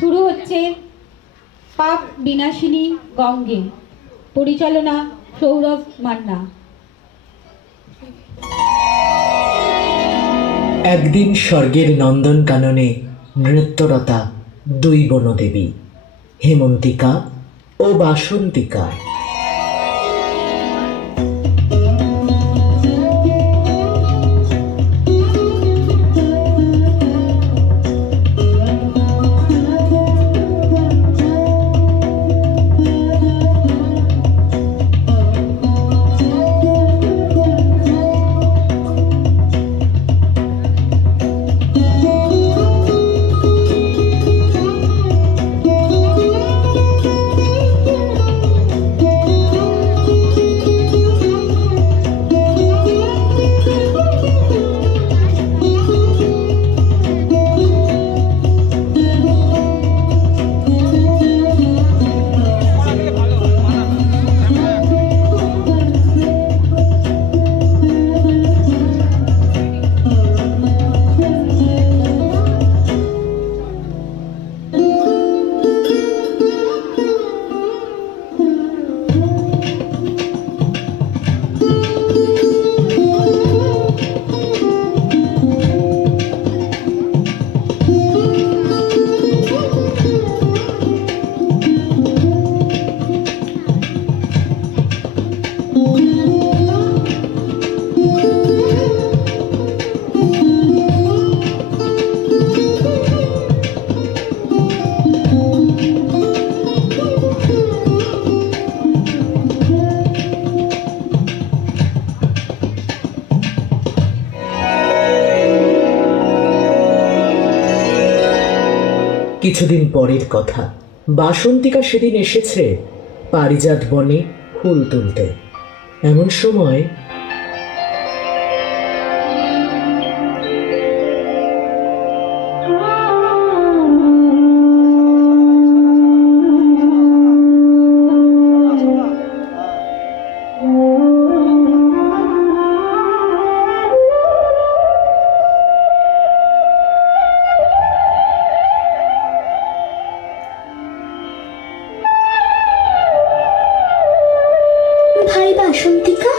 শুরু হচ্ছে পাপ বিনাশিনী গঙ্গে। পরিচালনা সৌরভ মান্না। একদিন স্বর্গের নন্দনকাননে নৃত্যরতা দুই বনদেবী, হেমন্তিকা ও বাসন্তিকা। কিছুদিন পরের কথা, বাসন্তিকা সেদিন এসেছে পারিজাত বনে ফুল তুলতে। এমন সময় বাসন্তিকা,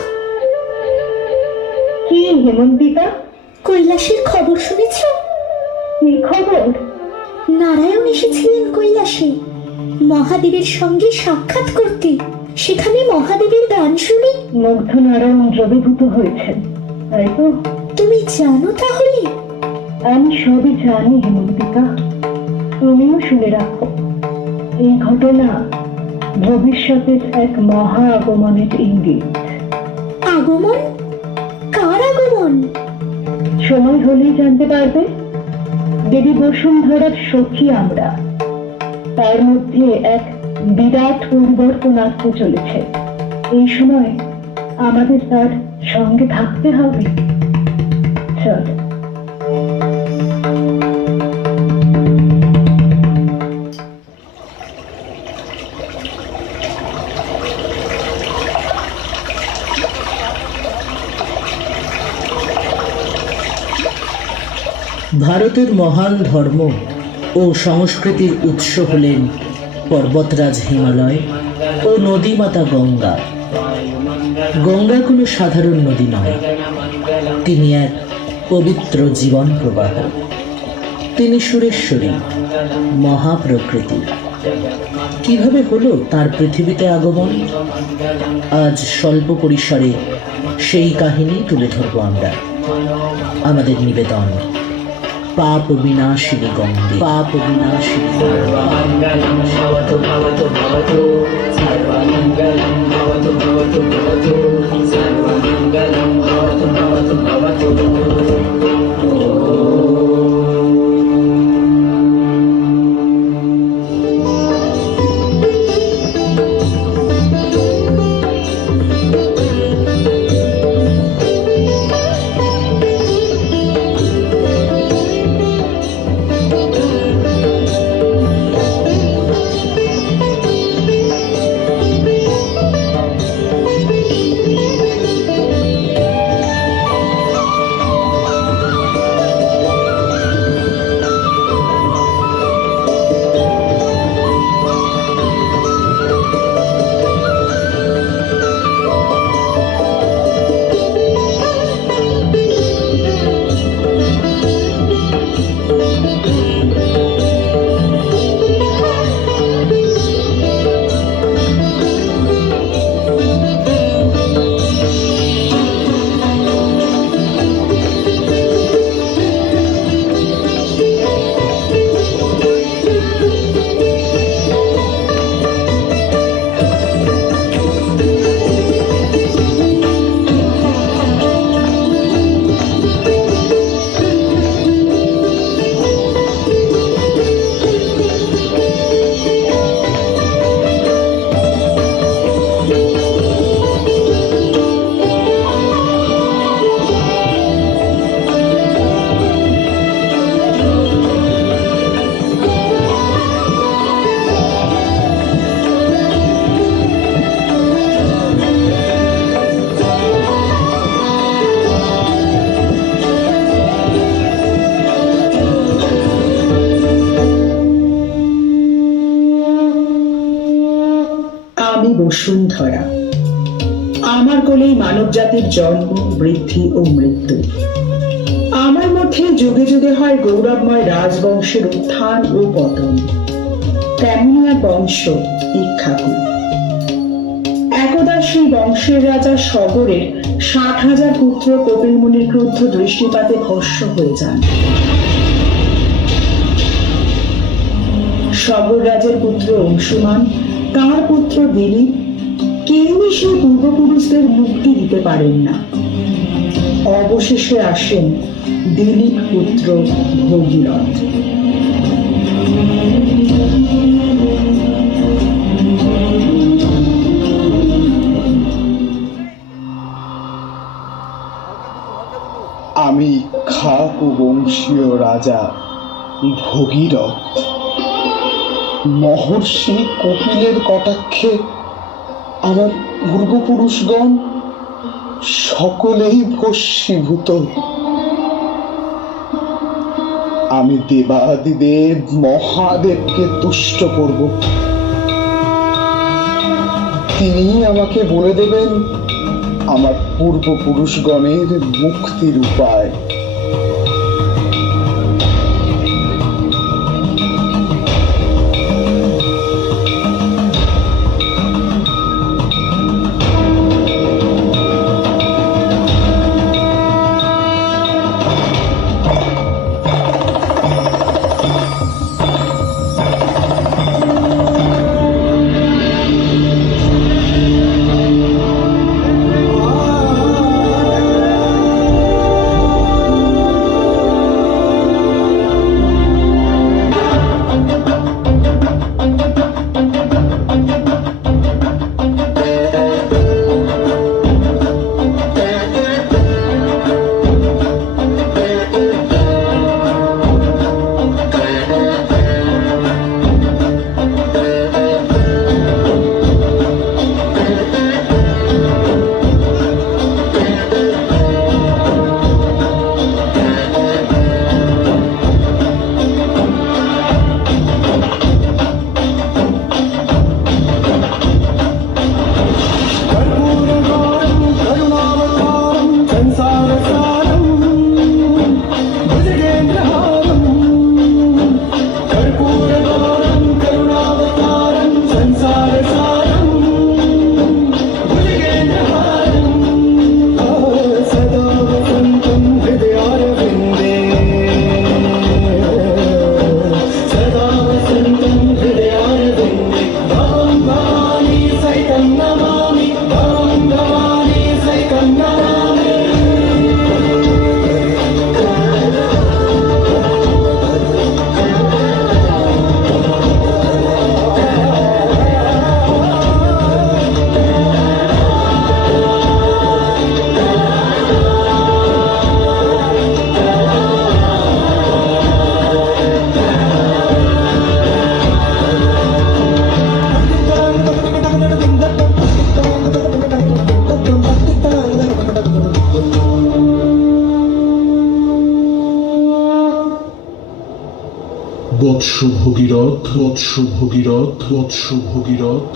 কি হেমন্তিকা, কৈলাসের খবর শুনেছ? কি খবর? নারায়ণ এসেছিলেন কৈলাসে মহাদেবের সঙ্গে সাক্ষাৎ করতে। সেখানে মহাদেবের গান শুনে মুগ্ধ নারায়ণ দ্রবীভূত হয়েছেন, তাই তো? তুমি জানো তাহলে? আমি সবই জানি হেমন্তিকা, তুমিও শুনে রাখো। এই ঘটনা ভবিষ্যতের এক মহা আগমনের ইঙ্গিত। আগমন? কার আগমন? সময় হলেই জানতে পারবে। দেবী বসুন্ধরার সখী আমরা, তার মধ্যে এক বিরাট পরিবর্তন আসতে চলেছে। এই সময় আমাদের তার সঙ্গে থাকতে হবে। চল। ভারতের মহান ধর্ম ও সংস্কৃতির উৎস হলেন পর্বতরাজ হিমালয় ও নদীমাতা গঙ্গা। গঙ্গা কোনো সাধারণ নদী নয়, তিনি এক পবিত্র জীবন প্রবাহ। তিনি সুরেশ্বরী, মহাপ্রকৃতি। কিভাবে হলো তার পৃথিবীতে আগমন? আজ স্বল্প পরিসরে সেই কাহিনী তুলে ধরবো আমরা। আমাদের নিবেদন পাপ বিনাশিনী গঙ্গে, পাপ বিনাশিনী সর্বমঙ্গলং ভবতু ভবতু ভবতু, সর্বমঙ্গলং ভবতু ভবতু ভবতু, সর্বমঙ্গলং ভবতু ভবতু ভবতু। বসুন্ধরা। আমার কোলেই মানব জাতির জন্ম, বৃদ্ধি ও মৃত্যু। আমার মধ্যে যুগে যুগে হয় গৌরবময় রাজবংশের উত্থান ও পতন। তেমনি এক বংশ ইক্ষ্বাকু। একদা সেই বংশের রাজা সগরের 60,000 পুত্র কপিল মুনির ক্রুদ্ধ দৃষ্টিপাতে ভস্ম হয়ে যান। সগর রাজের পুত্র অংশুমান, তাঁর পুত্র দিলীপ কেউই সেই পূর্বপুরুষদের মুক্তি দিতে পারেন না। অবশেষে আসেন দিলীপ পুত্র ভগীরথ। আমি ইক্ষ্বাকু বংশীয় রাজা ভগীরথ। মহর্ষি কপিলের কটাক্ষে আমার পূর্বপুরুষগণ সকলেই ভস্মীভূত। আমি দেবাদিদেব মহাদেবকে তুষ্ট করব। তিনি আমাকে বলে দেবেন আমার পূর্বপুরুষগণের মুক্তির উপায়। বৎস ভগীরথ, বৎস ভগীরথ, বৎস ভগীরথ।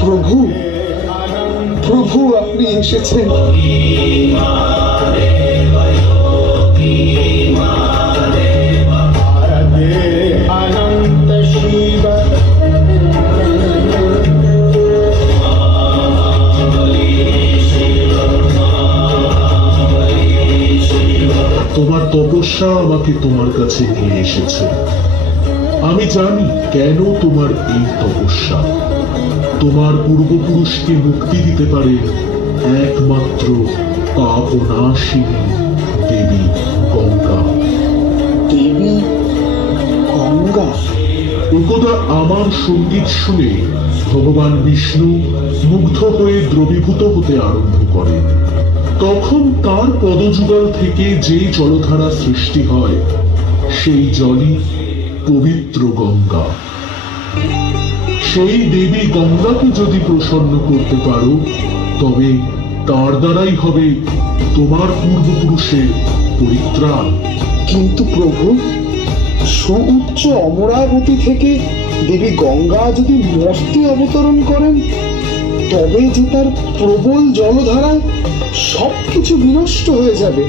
প্রভু, প্রভু আপনি এসেছেন। তোমার তপস্যা আমাকে তোমার কাছে নিয়ে এসেছে। আমি জানি কেন তোমার এই তপস্যা। তোমার পূর্বপুরুষকে মুক্তি দিতে পারে একমাত্র পাপনাশিনী দেবী গঙ্গা। দেবী গঙ্গা? একদা আমার সঙ্গীত শুনে ভগবান বিষ্ণু মুগ্ধ হয়ে দ্রবীভূত হতে আরম্ভ করে। তখন তার পদযুগল থেকে যে জলধারা সৃষ্টি হয় সেই জলই পবিত্র গঙ্গা। সেই দেবী গঙ্গাকে যদি প্রসন্ন করতে পারো, তবে তার দ্বারাই হবে তোমার পূর্বপুরুষের পরিত্রাণ। কিন্তু প্রভু, সুউচ্চ অমরাবতী থেকে দেবী গঙ্গা যদি মর্তে অবতরণ করেন, তবে যে তার প্রবল জলধারায় সবকিছু বিনষ্ট হয়ে যাবে।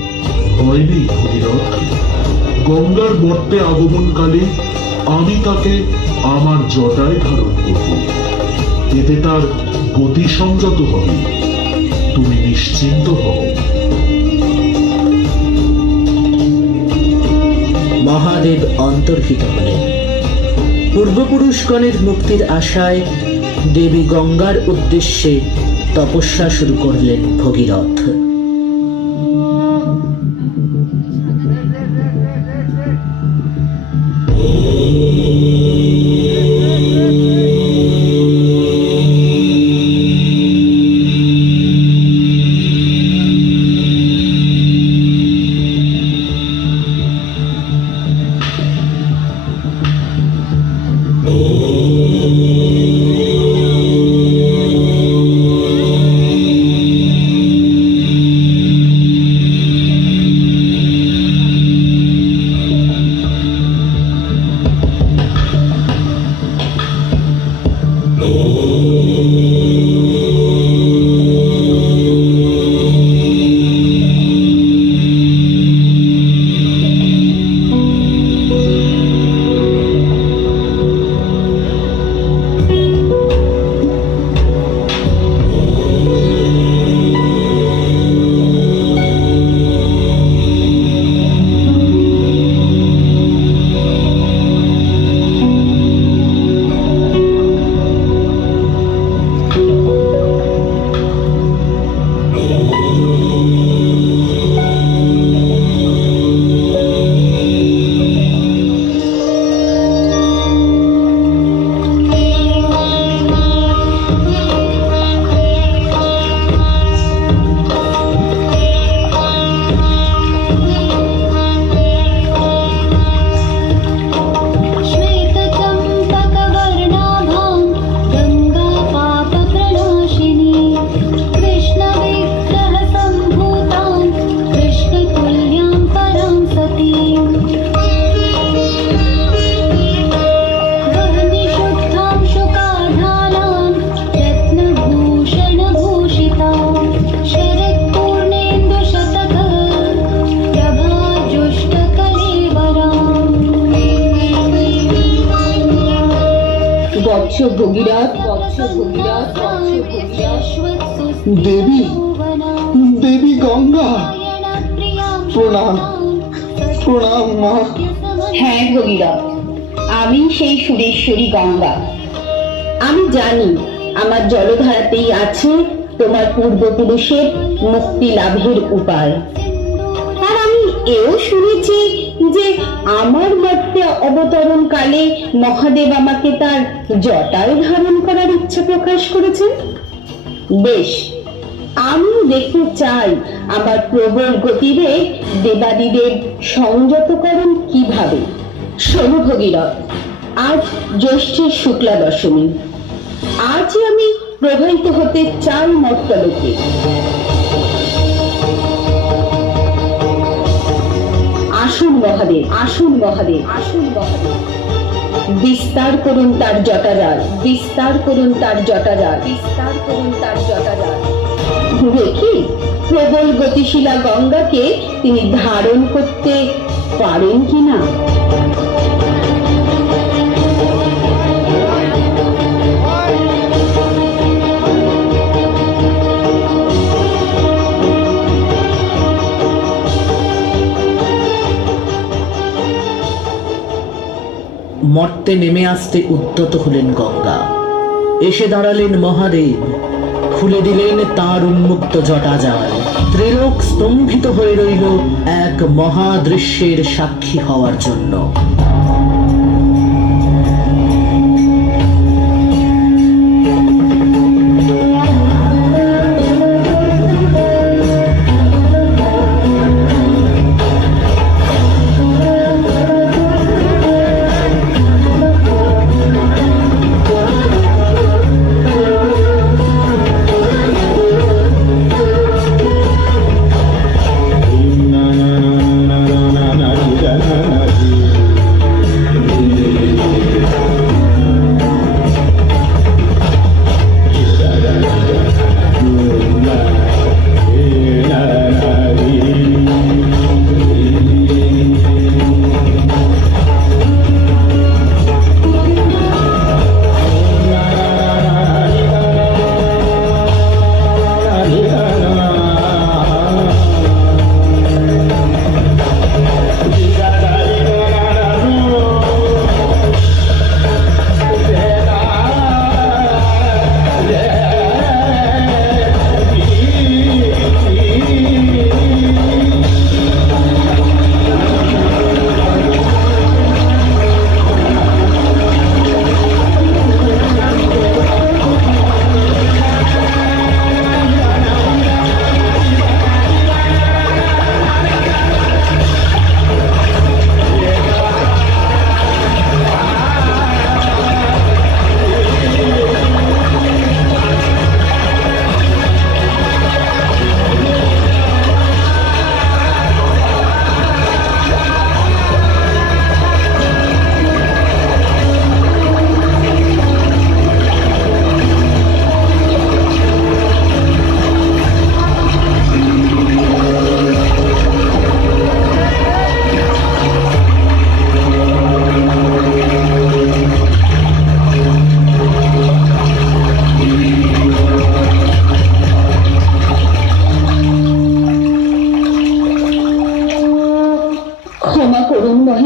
ভয় নেই ভগীরথ, গঙ্গার মর্তে আগমনকালে আমি তাকে আমার জটায় ধারণ করব, এতে তার গতি সংযত হবে। তুমি নিশ্চিন্ত হও। মহাদেব অন্তর্হিত হলেন। পূর্বপুরুষগণের মুক্তির আশায় দেবী গঙ্গার উদ্দেশ্যে তপস্যা শুরু করলেন ভগীরথ। দেবী, দেবী গঙ্গা, প্রণাম, প্রণাম মা। হ্যাঁ ভগীরথ, আমি সেই সুরেশ্বরী গঙ্গা। আমি জানি আমার জলধারাতেই আছে তোমার পূর্বপুরুষের মুক্তি লাভের উপায়। আর আমি এও শুনেছি যে আমার মর্তে অবতরণ কালে মহাদেব আমাকে তার জটায় ধারণ করার ইচ্ছা প্রকাশ করেছেন। বেশ, আমি দেখতে চাই আমার প্রবল গতিবেগ দেবাদিদেব সংযত করেন কিভাবে। শোনো ভগীরথ, আজ জ্যৈষ্ঠের শুক্লা দশমী। আজই আমি প্রবাহিত হতে চাই মর্তলোকে। আসুন মহাদেব, আসুন মহাদেব, আসুন মহাদেব। বিস্তার করুন তার জটাজাল, বিস্তার করুন তার জটাজাল, বিস্তার করুন তার জটাজাল। দেখি প্রবল গতিশীলা গঙ্গাকে তিনি ধারণ করতে পারেন কিনা। মর্তে নেমে আসতে উদ্যত হলেন গঙ্গা। এসে দাঁড়ালেন মহাদেব, খুলে দিলেন তার উন্মুক্ত জটাজাল। ত্রিলোক স্তম্ভিত হয়ে রইল এক মহাদৃশ্যের সাক্ষী হওয়ার জন্য।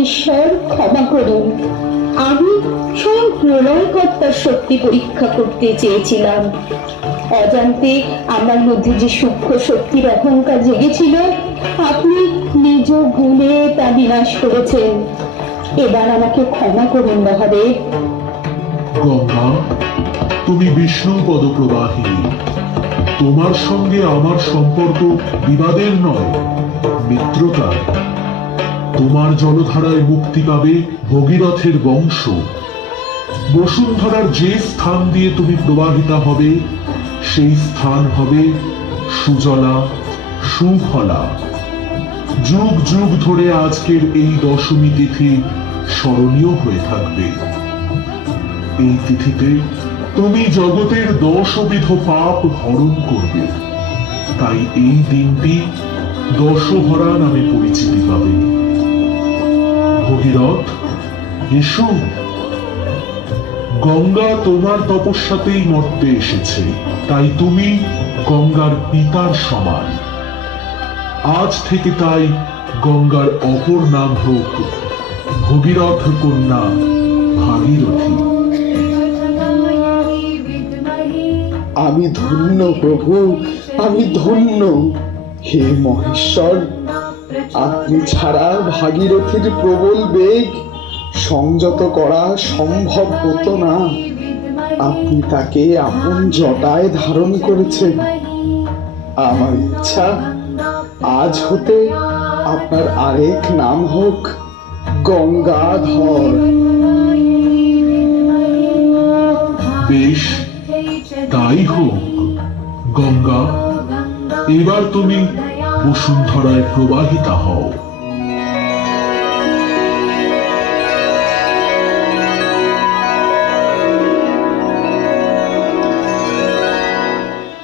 মহেশ্বর ক্ষমা করুন, আমি স্বয়ং প্রলয়কর্তার শক্তি পরীক্ষা করতে চেয়েছিলাম। অজান্তে আমার মধ্যে যে সূক্ষ্ম শক্তির অহংকার জেগেছিল, আপনি নিজ গুণে তা বিনাশ করেছেন। এবার আমাকে ক্ষমা করুন মহাদেব। গঙ্গা, তুমি বিষ্ণু পদপ্রবাহিনী। তোমার সঙ্গে আমার সম্পর্ক বিবাদের নয়, মিত্রতার। তোমার জলধারায় মুক্তি পাবে ভগীরথের বংশ। বসুন্ধরার যে স্থান দিয়ে তুমি প্রবাহিতা হবে, সেই স্থান হবে সুজলা সুফলা। যুগ যুগ ধরে আজকের এই দশমী তিথি স্মরণীয় হয়ে থাকবে। এই তিথিতে তুমি জগতের দশবিধ পাপ হরণ করবে, তাই এই দিনটি দশহরা নামে পরিচিতি পাবে। ভগীরথ, এসো। গঙ্গা তোমার তপস্যাতেই মর্তে এসেছে, তাই তুমি গঙ্গার পিতার সমান। আজ থেকে তাই গঙ্গার অপর নাম হোক ভগীরথ কন্যা ভাগীরথী। আমি ধন্য প্রভু, আমি ধন্য। হে মহেশ্বর, আপনি ছাড়া ভাগীরথীর প্রবল বেগ সংযত করা সম্ভব হতো না। আপনি তাকে আপন জটায় ধারণ করেছেন। আমার ইচ্ছা, আজ হতে আপনার আরেক নাম হোক গঙ্গাধর। বেশ, তাই হোক। গঙ্গা, এবার তুমি বসুন্ধরায় প্রবাহিতা হও।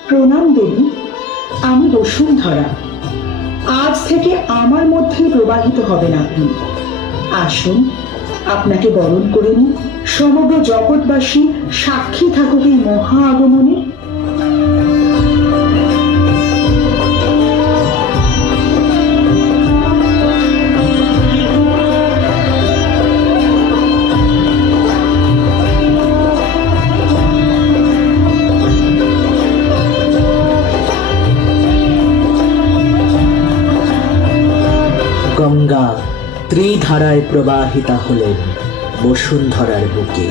প্রণাম দেবী, আমি বসুন্ধরা। আজ থেকে আমার মধ্যে প্রবাহিত হবেন আপনি। আসুন, আপনাকে বরণ করে নিই। সমগ্র জগৎবাসী সাক্ষী থাকুক এই মহা আগমনে। গঙ্গা ত্রিধারায় প্রবাহিতা হলেন বসুন্ধরার বুকে।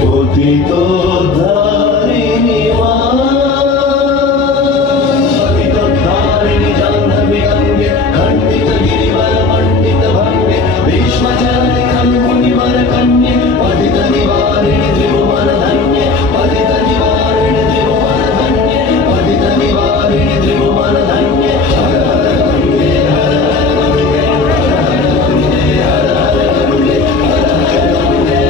পতিত ধারিণী মা, পতিত ধারিণী জাহ্নবী গঙ্গে, খণ্ডিত গিরিবর মণ্ডিত ভঙ্গে, ভীষ্মচারিণী মুনিবর কন্যে, পতিত নিবারিণী ত্রিভুবন ধন্যে, পতিত নিবারিণী ত্রিভুবন ধন্যে, পতিত নিবারিণী ত্রিভুবন ধন্যে। হর হর গঙ্গে, হর হর গঙ্গে, হর হর গঙ্গে, হর হর গঙ্গে, হর হর গঙ্গে,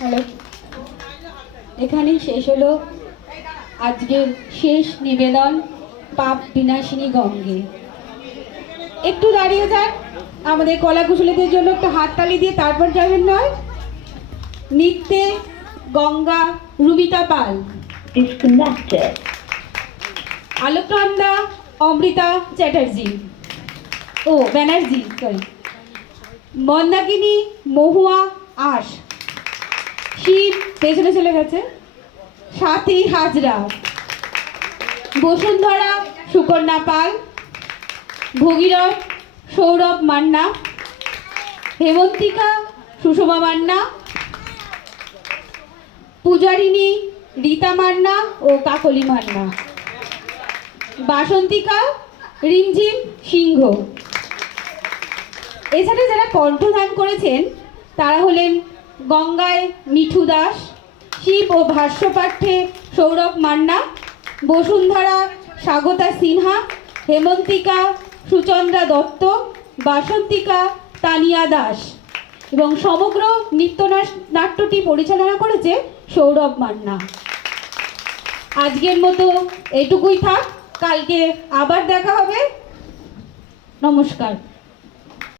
হ্যালো, এখানেই শেষ হলো আজকের শেষ নিবেদন, পাপ বিনাশিনী গঙ্গে। একটু দাঁড়িয়ে যান, আমাদের কলা কুশলীদের জন্য একটু হাততালি দিয়ে তারপর যাবেন নয়। নৃত্যে গঙ্গা রুবিতা পাল, আলোকনন্দা অমৃতা চ্যাটার্জি, ব্যানার্জি, সরি, মন্দাকিনী মহুয়া আশ, শিব পেছনে চলে গেছে, সাথী হাজরা, বসুন্ধরা সুকন্যা পাল, ভগীরথ সৌরভ মান্না, হেমন্তিকা সুষমা মান্না, পূজারিণী রীতা মান্না ও কাকলি মান্না, বাসন্তিকা রিমঝিম সিংহ। এছাড়া যারা কণ্ঠদান করেছেন তারা হলেন গঙ্গায় মিঠু দাস, শিব ও ভাষ্যপাঠ্যে সৌরভ মান্না, বসুন্ধরা স্বাগতা সিনহা, হেমন্তিকা সুচন্দ্রা দত্ত, বাসন্তিকা তানিয়া দাস এবং সমগ্র নৃত্যনাট্যটি পরিচালনা করেছে সৌরভ মান্না। আজকের মতো এটুকুই থাক, কালকে আবার দেখা হবে। নমস্কার।